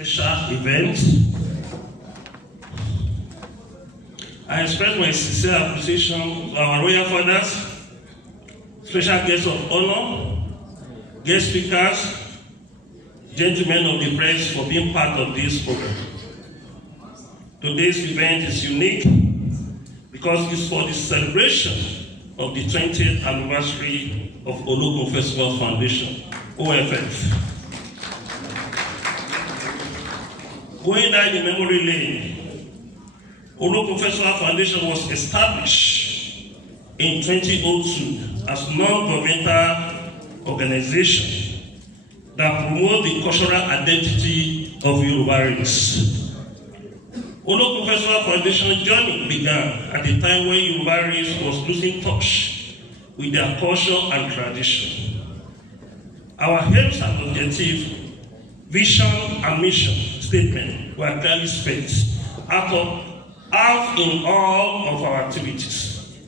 Special event. I express my sincere appreciation to our royal fathers, special guests of honor, guest speakers, gentlemen of the press for being part of this program. Today's event is unique because it's for the celebration of the 20th anniversary of Olokun Festival Foundation, OFF. Going down the memory lane, Olokun Festival Foundation was established in 2002 as a non-governmental organization that promotes the cultural identity of Yoruba race. Olokun Festival Foundation journey began at a time when Yoruba race was losing touch with their culture and tradition. Our aims and objectives, vision and mission statement were clearly spelled out in all of our activities.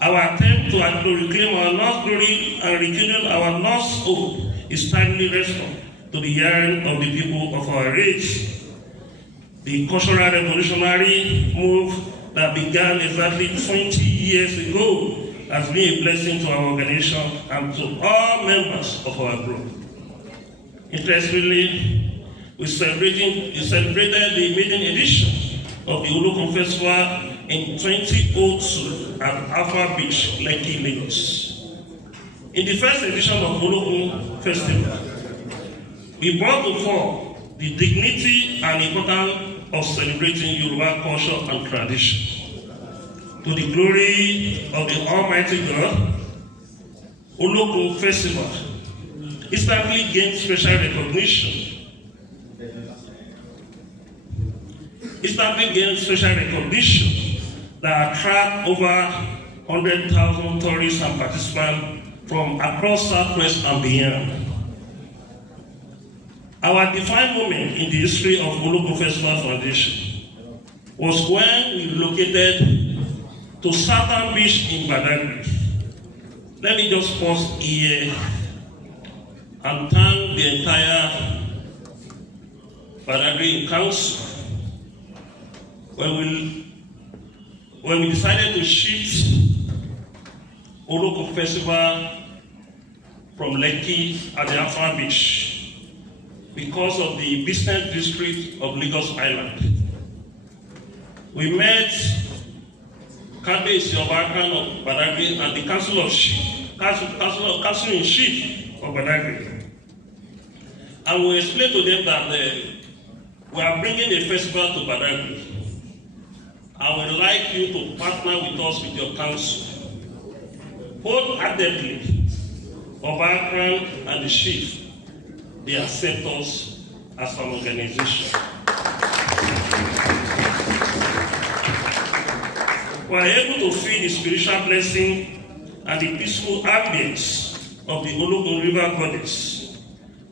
Our attempt to reclaim our lost glory and rekindle our lost hope is timely response to the yearning of the people of our race. The cultural revolutionary move that began exactly 20 years ago has been a blessing to our organization and to all members of our group. Interestingly, we celebrated the maiden edition of the Olokun Festival in 2002 at Alpha Beach, Lekki, Lagos. In the first edition of Olokun Festival, we brought to fore the dignity and importance of celebrating Yoruba culture and tradition. To the glory of the Almighty God, Olokun Festival instantly gained special recognition. That attract over 100,000 tourists and participants from across Southwest and beyond. Our defining moment in the history of Olokun Festival Foundation was when we relocated to Southern Beach in Badagry. Let me just pause here and thank the entire Badagry Council when we decided to shift Olokun Festival from Lekki at the Alpha Beach because of the business district of Lagos Island. We met Kabiyesi Obakan of Badagry and the Council in Chief of Badagry. And we explained to them that we are bringing a festival to Badagry. I would like you to partner with us with your council. Wholeheartedly, Obakan and the chief, they accept us as an organization. We are able to feel the spiritual blessing and the peaceful ambience of the Olokun River Goddess.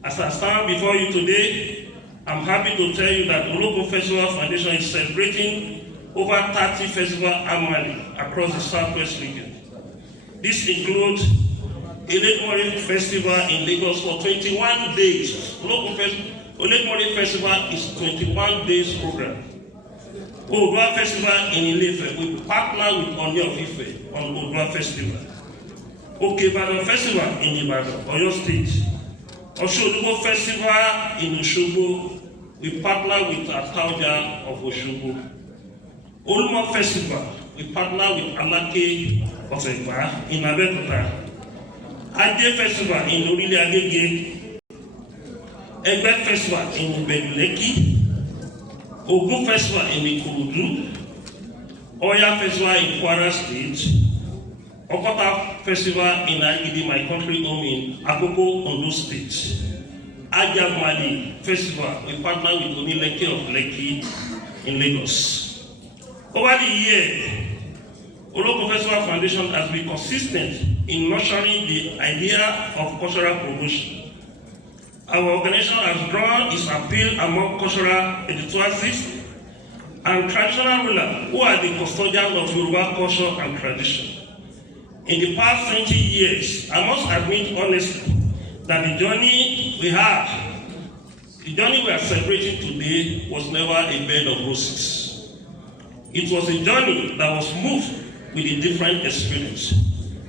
As I stand before you today, I'm happy to tell you that Olokun Festival Foundation is celebrating over 30 festivals annually across the Southwest region. This includes Olokun Festival in Lagos for 21 days. Olokun Festival is 21 days program. Odua Festival in Ilefe, we partner with Oni of Ife on Odua Festival. Okebadan Festival in Ibadan, Oyo State. Osogbo Festival in Osogbo, we partner with Atauja of Osogbo. Olmo Festival, we partner with Alake of Egba in Abeokuta. Ade Festival in Orile Agege. Egbe Festival in Lekki. Ogun Festival in Ikorodu. Oya Festival in Kwara State. Okota Festival in Agidi, my country home in Akoko, Ondo State. Ajamali Festival, we partner with Onileke of Lekki in Lagos. Over the year, Olokun Festival Foundation has been consistent in nurturing the idea of cultural promotion. Our organization has drawn its appeal among cultural enthusiasts and traditional rulers who are the custodians of Yoruba culture and tradition. In the past 20 years, I must admit honestly that the journey we have The journey we are celebrating today was never a bed of roses. It was a journey that was moved with a different experience,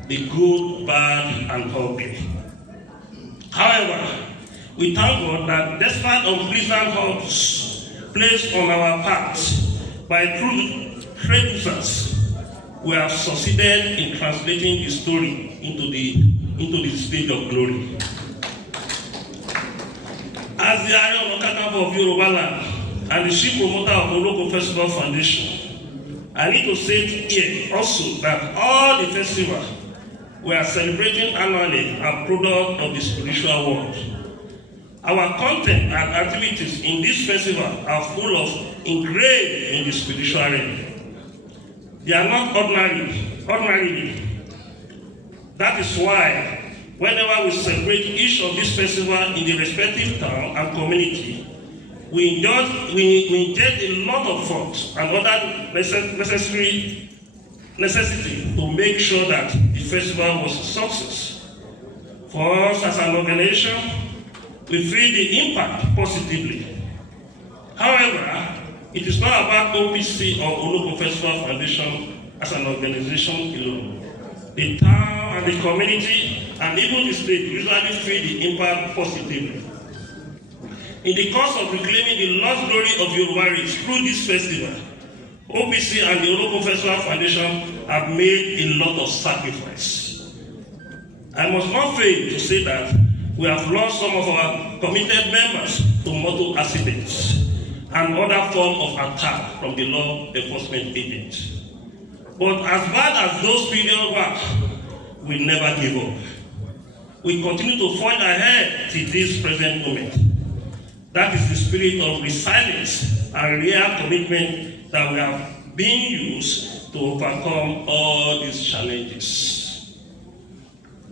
the good, bad, and ugly. However, we thank God that despite unpleasant hurdles placed on our paths by true traducers, we have succeeded in translating the story into the stage of glory. As the Ààrẹ Ọ̀nà Kakanfò of Yoruba land and the chief promoter of Olokun Festival Foundation, I need to say here also that all the festivals we are celebrating annually are product of the spiritual world. Our content and activities in this festival are full of engraved in the spiritual realm. They are not ordinarily. That is why whenever we celebrate each of these festivals in the respective town and community, we inject a lot of thought and other necessity to make sure that the festival was a success. For us as an organization, we feel the impact positively. However, it is not about OPC or Olokun Festival Foundation as an organization alone. The town and the community and even the state usually feel the impact positively. In the course of reclaiming the lost glory of Yoruba race through this festival, OPC and the Olokun Festival Foundation have made a lot of sacrifice. I must not fail to say that we have lost some of our committed members to motor accidents and other forms of attack from the law enforcement agents. But as bad as those periods were, we never give up. We continue to fight ahead till this present moment. That is the spirit of resilience and real commitment that we have been used to overcome all these challenges.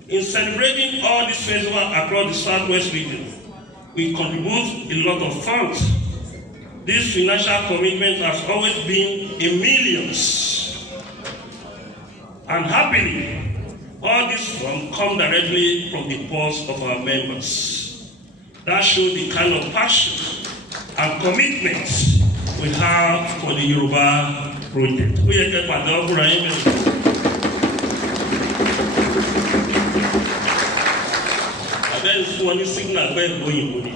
In celebrating all these festivals across the Southwest region, we contribute a lot of funds. This financial commitment has always been in millions. And happily, all these funds come directly from the purse of our members. That shows the kind of passion and commitment we have for the Yoruba project. Abẹ́ fún wọn ní signal pé òyìnbó ni.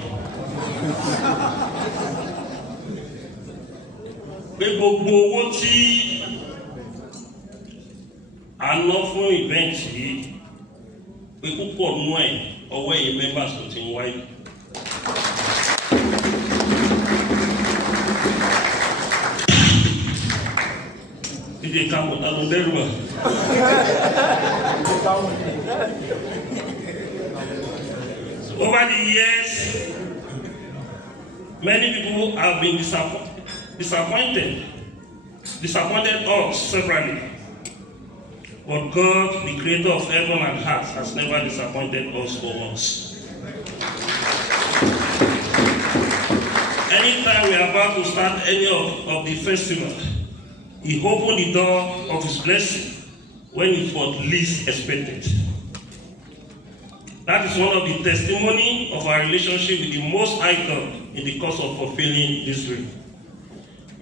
Pé gbogbo owó tí a ná fún event yìí, pé púpọ̀ nú ẹ̀ ọwọ́ ẹ̀yin members tó ti ń wáyé. Dídé káwọn ta ló dẹ́rù wá. Over the years, many people have been disappointed us severally. But God, the creator of heaven and earth, has never disappointed us for once. Anytime we are about to start any of the festival, He opened the door of His blessing when it was least expected. That is one of the testimony of our relationship with the Most High God in the course of fulfilling this dream.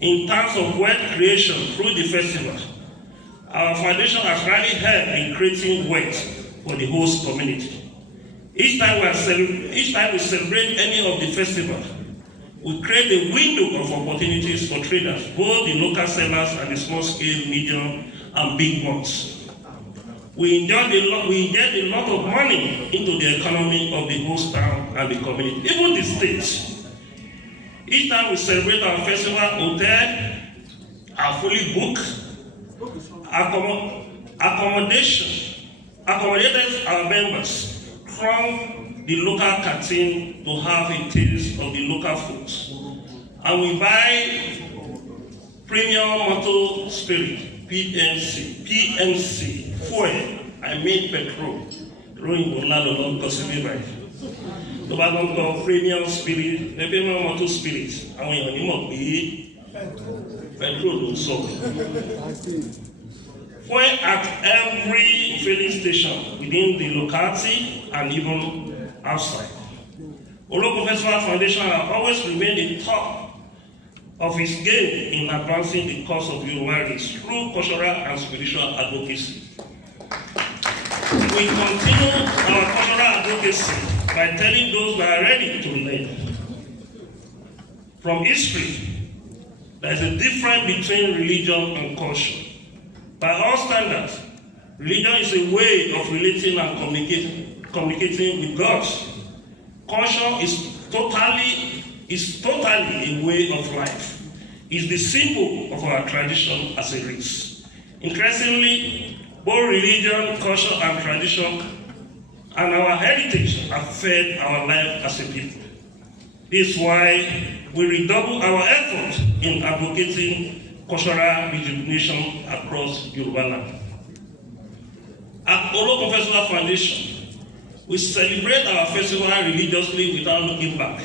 In terms of wealth creation through the festival, our foundation has really helped in creating wealth for the host community. Each time we celebrate any of the festival, we create a window of opportunities for traders, both the local sellers and the small scale, medium, and big ones. We inject a lot of money into the economy of the host town and the community, even the states. Each time we celebrate our festival, hotels are fully booked. Accommodated our members from the local canteen to have a taste of the local foods. And we buy premium motor spirit, PMC, fuel, I made petrol. Rowing will not alone consume by. The bottom of premium spirit, the premium motor spirit, and we only be petrol also. Fuel at every filling station within the locality and even outside. Olokun Festival Foundation has always remained the top of its game in advancing the cause of Yoruba race through cultural and spiritual advocacy. We continue our cultural advocacy by telling those that are ready to learn. From history, there is a difference between religion and culture. By all standards, religion is a way of relating and communicating with God. Culture is totally a way of life. It's the symbol of our tradition as a race. Interestingly, both religion, culture, and tradition and our heritage have fed our life as a people. This is why we redouble our effort in advocating cultural rejuvenation across Yoruba land. At Olokun Festival Foundation, we celebrate our festival religiously without looking back.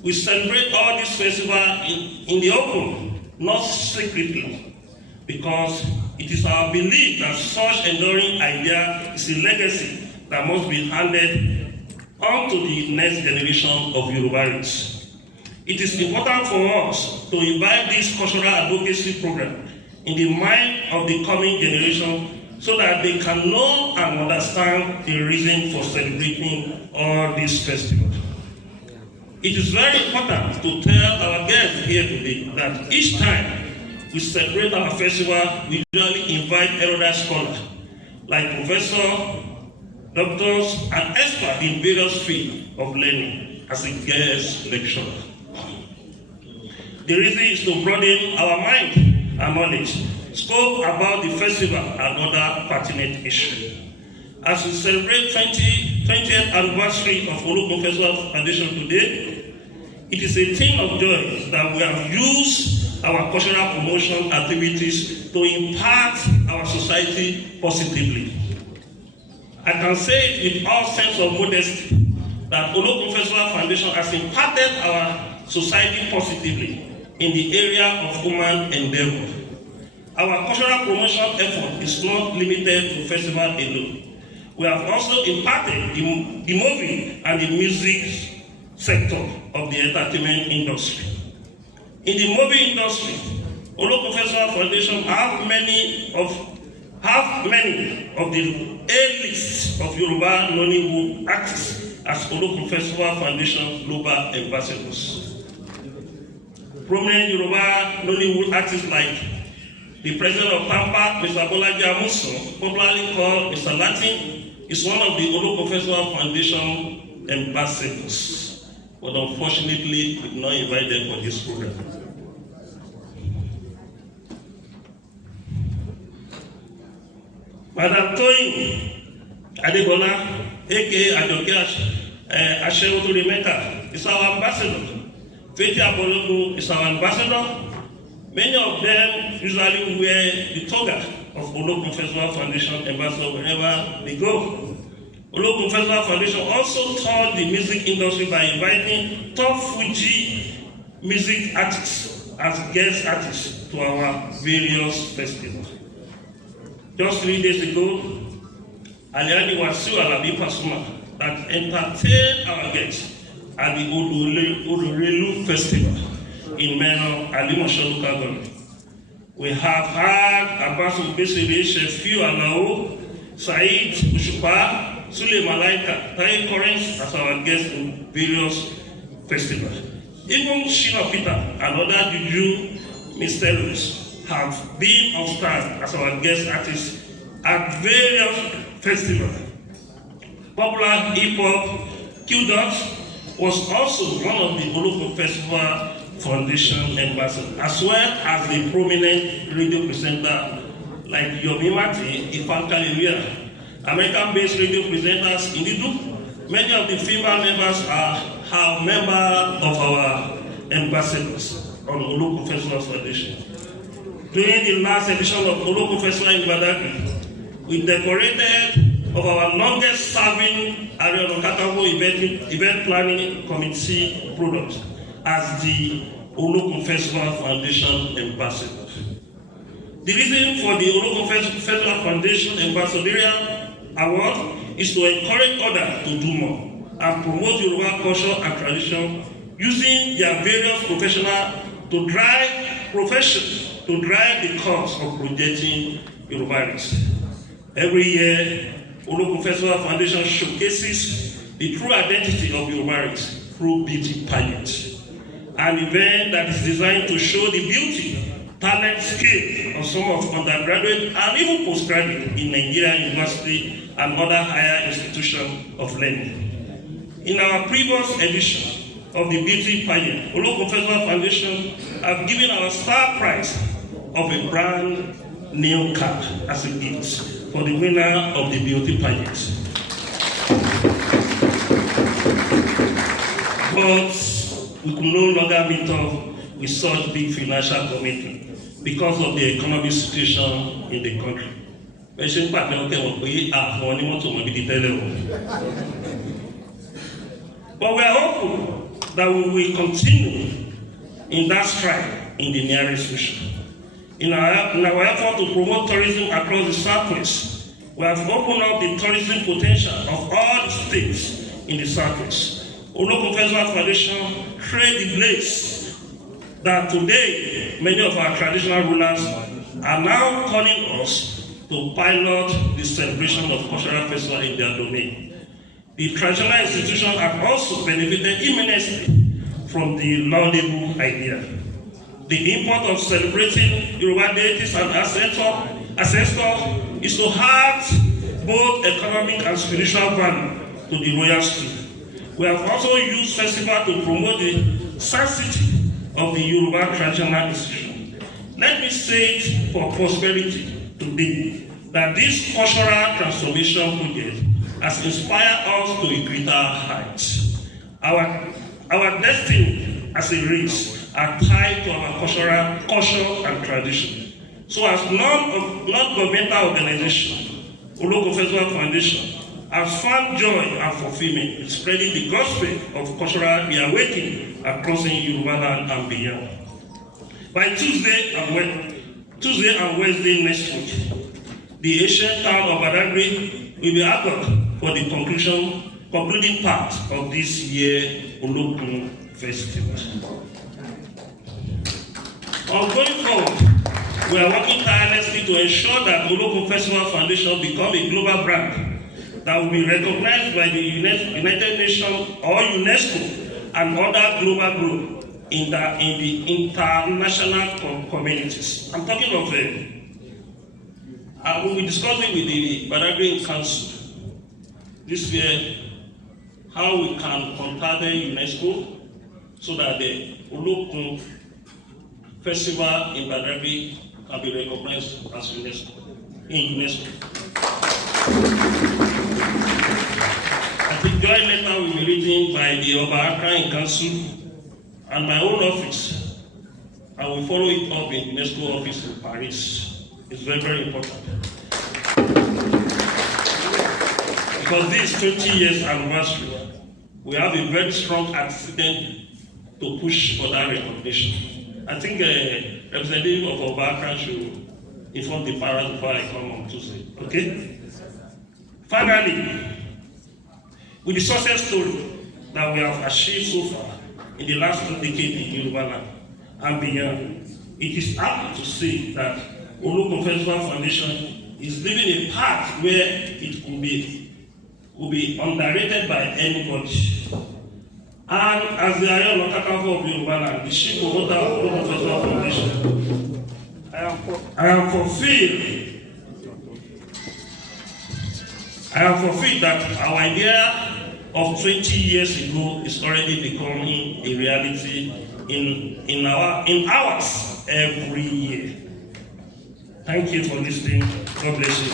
We celebrate all these festivals in the open, not secretly, because it is our belief that such enduring idea is a legacy that must be handed on to the next generation of Yorubans. It is important for us to invite this cultural advocacy program in the mind of the coming generation so that they can know and understand the reason for celebrating all these festivals. It is very important to tell our guests here today that each time we celebrate our festival, we usually invite elder scholars like professors, doctors, and experts in various fields of learning as a guest lecturer. The reason is to broaden our mind and knowledge, scope about the festival and other pertinent issues. As we celebrate 20th anniversary of Olokun Festival Foundation today, it is a thing of joy that we have used our cultural promotion activities to impact our society positively. I can say it with all sense of modesty that Olokun Festival Foundation has impacted our society positively in the area of human endeavor. Our cultural promotion effort is not limited to festival alone. We have also impacted the movie and the music sector of the entertainment industry. In the movie industry, Olokun Festival Foundation have many of the A-list of Yoruba Nollywood artists as Olokun Festival Foundation global ambassadors. Prominent Yoruba Nollywood artists like the president of Tampa, Mr. Bolaji Amusan, popularly called Mr. Latin, is one of the Olokun Festival Foundation ambassadors, but unfortunately, we did not invite them for this program. Madam Toyin Adebola, aka Ajoke Ashewotolemeka, is our ambassador. Feti Abologun is our ambassador. Many of them usually wear the toga of Olokun Festival Foundation ambassador wherever they go. Olokun Festival Foundation also toured the music industry by inviting top Fuji music artists as guest artists to our various festivals. Just 3 days ago, Aliani Wasiu Alabi Pasuma that entertained our guests at the Odorelu Festival in Meno, Alimosho local government. We have had Abasu Besede, Shefiu Alao, Said Ushupa, Sule Malaika, Tai Currents as our guests in various festivals. Even Shina Peter and other Juju Mysterious have been on stand as our guest artists at various festivals. Popular hip-hop Q-Dot was also one of the Olokun Festival Foundation ambassadors, as well as the prominent radio presenter like Yomi Mati, Ifankaleluya, American-based radio presenters in Idu. Many of the female members are members of our ambassadors on Olokun Festival Foundation. During the last edition of Olokun Festival in Badagry, we decorated of our longest serving area of Katabo event planning committee product as the Olokun Festival Foundation ambassador. The reason for the Olokun Festival Foundation Ambassadorial Award is to encourage others to do more. and promote Yoruba culture and tradition using their various professionals to drive the cause of projecting Yorubanism. Every year, Olokun Festival Foundation showcases the true identity of Yorubanism through beauty pageant, an event that is designed to show the beauty, talent, skill of some of undergraduate and even postgraduate in Nigerian university and other higher institutions of learning. In our previous edition of the beauty pageant, Olokun Festival Foundation have given our star prize of a brand new car as a gift for the winner of the beauty pageant. But we could no longer meet up with such big financial commitment because of the economic situation in the country. But we are hopeful that we will continue in that stride in the nearest future. In our effort to promote tourism across the Southwest, we have opened up the tourism potential of all the states in the Southwest. Olokun Festival Foundation created the place that today many of our traditional rulers are now calling us to pilot the celebration of cultural festival in their domain. The traditional institutions have also benefited immensely from the laudable idea. The import of celebrating Yoruba deities and ancestors is to have both economic and spiritual value to the royal school. We have also used festival to promote the sanctity of the Yoruba traditional institution. Let me say it for prosperity today that this cultural transformation project has inspired us to a greater height. Our destiny as a race are tied to our culture and tradition. So as non-governmental organization, Olokun Festival Foundation has found joy and fulfillment in spreading the gospel of cultural reawakening across the Yoruba land and beyond. By Tuesday and Wednesday next week, the ancient town of Badagry will be adult for the concluding part of this year's Olokun Festival. Going forward, we are working tirelessly to ensure that Olokun Festival Foundation become a global brand that will be recognized by the United Nations or UNESCO and other global groups in the international communities. I'm talking of we will be discussing with the Badagry Council this year how we can contact the UNESCO so that the Olokun Festival in Badagry can be recognized as UNESCO. The joint letter will be written by the Oba Council and my own office. I will follow it up in the UNESCO office in Paris. It's very, very important. Because this 20 years anniversary, we have a very strong antecedent to push for that recognition. I think a representative of Oba should inform the parents before I come on Tuesday. Okay? Finally, with the success story that we have achieved so far in the last decade in Yoruba land and beyond, it is happy to say that Olokun Festival Foundation is living a path where it will be underrated by anybody. And as the Iron Okakafo of Yoruba land, the chief promoter of Olokun Festival Foundation, I am fulfilled that our idea of 20 years ago is already becoming a reality in ours every year. Thank you for listening. God bless you.